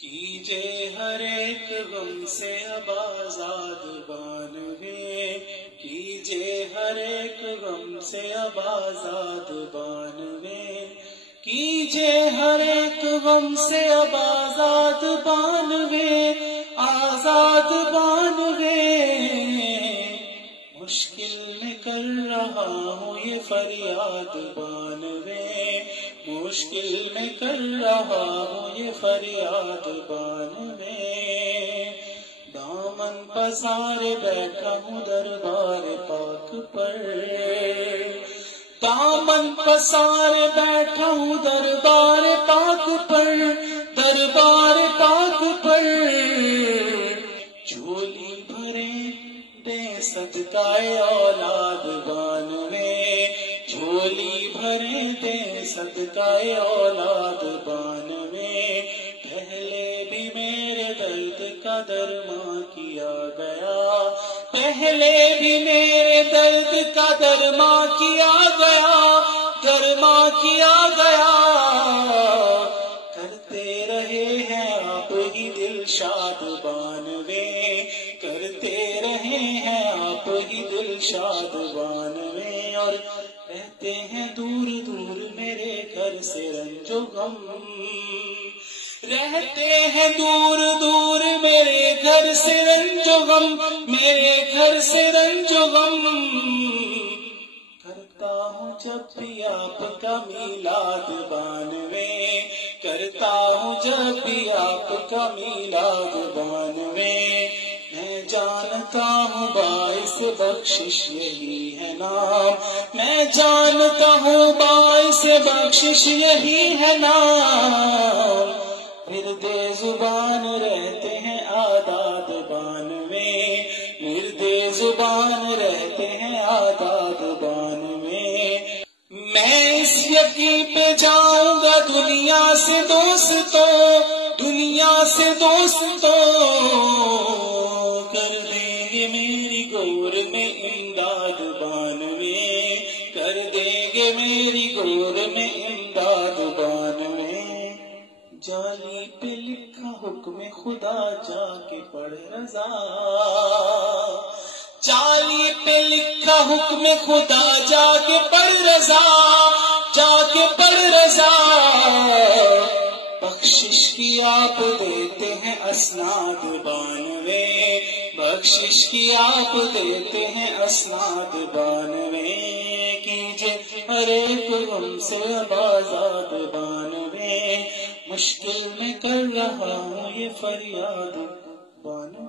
کیجے ہر ایک غم سے اب آزاد بانوے، کیجے ہر ایک غم سے اب آزاد بانوے، کیجے ہر ایک غم سے اب آزاد بانوے، آزاد بانوے۔ مشکل میں کر رہا ہوں یہ فریاد بانوے، مشکل میں کر رہا ہوں یہ فریاد بانوے۔ دامن پسارے بیٹھا ہوں دربار پاک پر، دامن پسارے بیٹھا ہوں دربار پاک پر، دربار پاک پر۔ جھولی بھرے دے صدقہ اولاد بانوے، جھولی بھرے دے صدقہ اولاد بانوے۔ پہلے بھی میرے درد کا درمان کیا گیا، پہلے بھی میرے درد کا درمان کیا گیا، درمان کیا گیا۔ کرتے رہے ہیں آپ ہی دلشاد بانوے، کرتے رہے ہیں آپ ہی دلشاد بانوے۔ اور رہتے ہیں دور دور میرے گھر سے رنج و غم، رہتے ہیں دور دور میرے گھر سے رنج و غم، میرے گھر سے رنج و غم۔ کرتا ہوں جب بھی آپ کا میلاد بانوے، کرتا ہوں جب بھی آپ کا میلاد بانوے۔ میں جانتا ہوں باعث بخشش یہی ہے نام، میں جانتا ہوں باعث بخشش یہی ہے نام۔ مردے زبان رہتے ہیں آداد بانوے، مردے زبان رہتے ہیں آداد بانوے۔ میں اس یقین پہ جاؤں گا دنیا سے دوستوں، دنیا سے دوستوں، کر دیں گے میری گور میں امداد بانوے، کر دیں گے میری گور میں امداد بانوے۔ جالی پہ لکھا حکم خدا جا کے پڑھ رضا، جالی پہ لکھا حکم خدا جا کے پڑھ رضا، جا کے پڑھ رضا۔ بخشش کی آپ دیتے ہیں اسناد بانوے، بخشش کی آپ دیتے ہیں اسناد بانوے۔ کیجے ہر ایک غم سے اب آزاد بانوے، مشکل میں کر رہا ہوں یہ فریاد بانوے۔